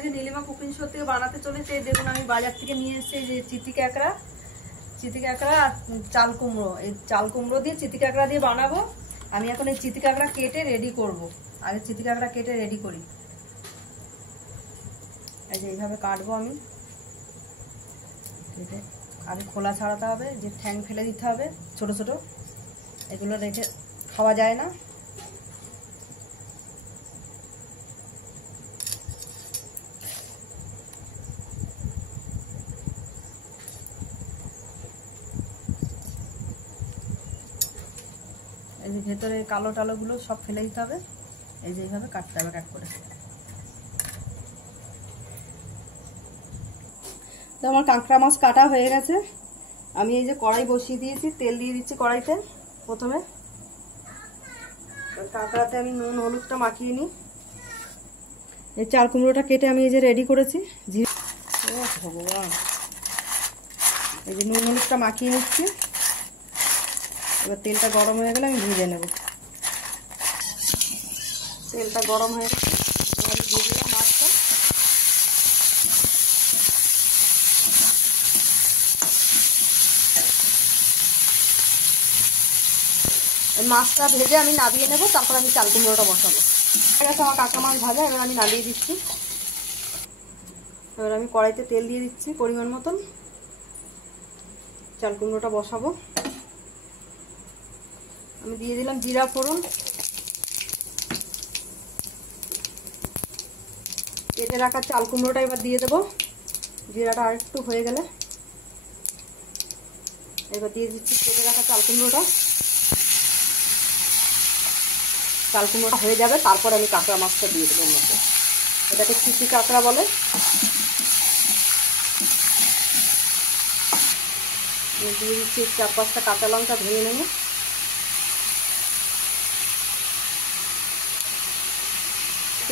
আজকে Nilima cooking show থেকে বানাতে চলেছে। দেখুন আমি বাজার থেকে নিয়ে এসেছি যে চিতি কাঁকড়া আর চাল কুমড়ো। এই চাল কুমড়ো দিয়ে চিতি কাঁকড়া দিয়ে বানাবো। আমি এখন এই চিতি কাঁকড়া কেটে রেডি করব। আগে চিতি কাঁকড়া কেটে রেডি করি। এই যে এইভাবে কাটবো আমি কেটে। আগে খোলা ছাড়াতে হবে, যে ঠ্যাং ফেলে দিতে হবে, ছোট ছোট এগুলো রেখে খাওয়া যায় না। এই যে ভেতরে কালো টালোগুলো সব ফেলে দিতে হবে। এই যে এইভাবে কাটতে হবে কাট করে। তো আমার কাঁকড়া মাছ কাটা হয়ে গেছে। আমি এই যে কড়াই বসিয়ে দিয়েছি, তেল দিয়ে দিচ্ছি কড়াইতে। প্রথমে কাঁকড়াতে আমি নুন হলুদটা মাখিয়ে নিই। এই চাল কুমড়োটা কেটে আমি এই যে রেডি করেছি। ভগবান, এই যে নুন হলুদটা মাখিয়ে নিচ্ছি। এবার তেলটা গরম হয়ে গেলে আমি ভেজে নেব। তেলটা গরম হয়ে গেছে, আমি দিয়ে দিলাম মাছটা। মাছটা ভেজে আমি নামিয়ে নেব, তারপর আমি চাল কুমড়োটা বসাবো। ঠিক আছে, আমার কাঁকড়া মাছ ভাজা, এবার আমি নামিয়ে দিচ্ছি। এবার আমি কড়াইতে তেল দিয়ে দিচ্ছি পরিমাণ মতন। চাল কুমড়োটা বসাবো। আমি দিয়ে দিলাম জিরা ফোড়ন। কেটে রাখা চাল কুমড়োটা এবার দিয়ে দেবো। জিরাটা আর একটু হয়ে গেলে এবার দিয়ে দিচ্ছি কেটে রাখা চাল কুমড়োটা। চাল কুমড়োটা হয়ে যাবে, তারপর আমি কাঁকড়া মাছটা দিয়ে দেবো মধ্যে। এটাকে চিতি কাঁকড়া বলে। দিয়ে দিচ্ছি 4-5টা কাঁচা লঙ্কা ভেঙে নেব।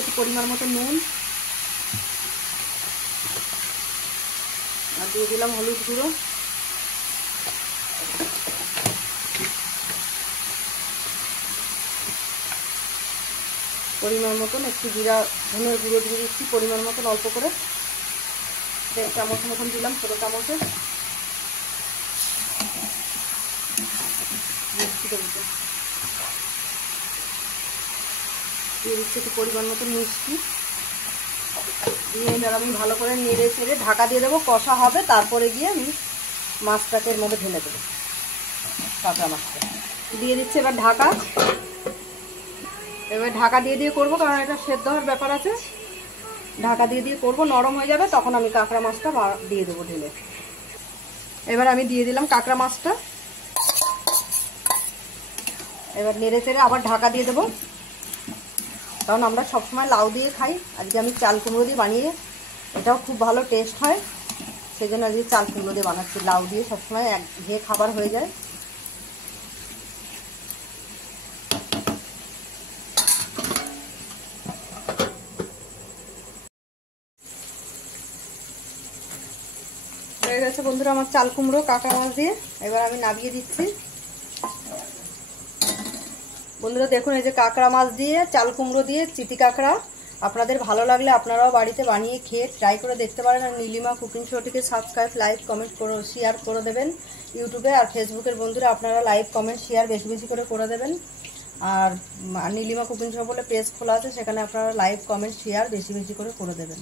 একটু পরিমাণ মতো নুন, আর দিয়ে দিলাম হলুদ গুঁড়ো। পরিমাণ মতন একটু জিরা ধনের গুঁড়ো দিয়ে দিচ্ছি পরিমাণ মতন, অল্প করে 1.5 চামচ মতন দিলাম, ছোটো চামচে। দিয়ে দিচ্ছি একটু পরিমাণ মতন মিষ্টি দিয়ে এবার আমি ভালো করে নেড়ে চেড়ে ঢাকা দিয়ে দেবো। কষা হবে, তারপরে গিয়ে আমি মাছটাকে এর মধ্যে ঢেলে দেবো। কাঁচা মাছটা দিয়ে দিচ্ছি এবার ঢাকা। এবার ঢাকা দিয়ে দিয়ে করবো, কারণ এটা সেদ্ধ হওয়ার ব্যাপার আছে। ঢাকা দিয়ে দিয়ে করবো, নরম হয়ে যাবে, তখন আমি কাঁকড়া মাছটা দিয়ে দেবো ঢেলে। এবার আমি দিয়ে দিলাম কাঁকড়া মাছটা। এবার নেড়ে চেড়ে আবার ঢাকা দিয়ে দেবো, কারণ আমরা সবসময় লাউ দিয়ে খাই। আজকে আমি চাল কুমড়ো দিয়ে বানিয়ে, এটাও খুব ভালো টেস্ট হয়, সেই জন্য আজকে চাল কুমড়ো দিয়ে বানাচ্ছি। লাউ দিয়ে সবসময় ঘিয়ে খাবার হয়ে যায়। হয়ে গেছে বন্ধুরা আমার চাল কুমড়ো কাঁকড়া মাছ দিয়ে। এবার আমি নামিয়ে দিচ্ছি। বন্ধুরা দেখুন, এই যে কাঁকড়া মাছ দিয়ে চাল কুমড়ো দিয়ে চিতি কাঁকড়া। আপনাদের ভালো লাগলে আপনারাও বাড়িতে বানিয়ে খেয়ে ট্রাই করে দেখতে পারেন। আর নীলিমা কুকিং শোটিকে সাবস্ক্রাইব, লাইক, কমেন্ট করে শেয়ার করে দেবেন। ইউটিউবে আর ফেসবুকের বন্ধুরা আপনারা লাইক, কমেন্ট, শেয়ার বেশি বেশি করে দেবেন। আর নীলিমা কুকিং শো বলে পেজ খোলা আছে, সেখানে আপনারা লাইক, কমেন্ট, শেয়ার বেশি বেশি করে দেবেন।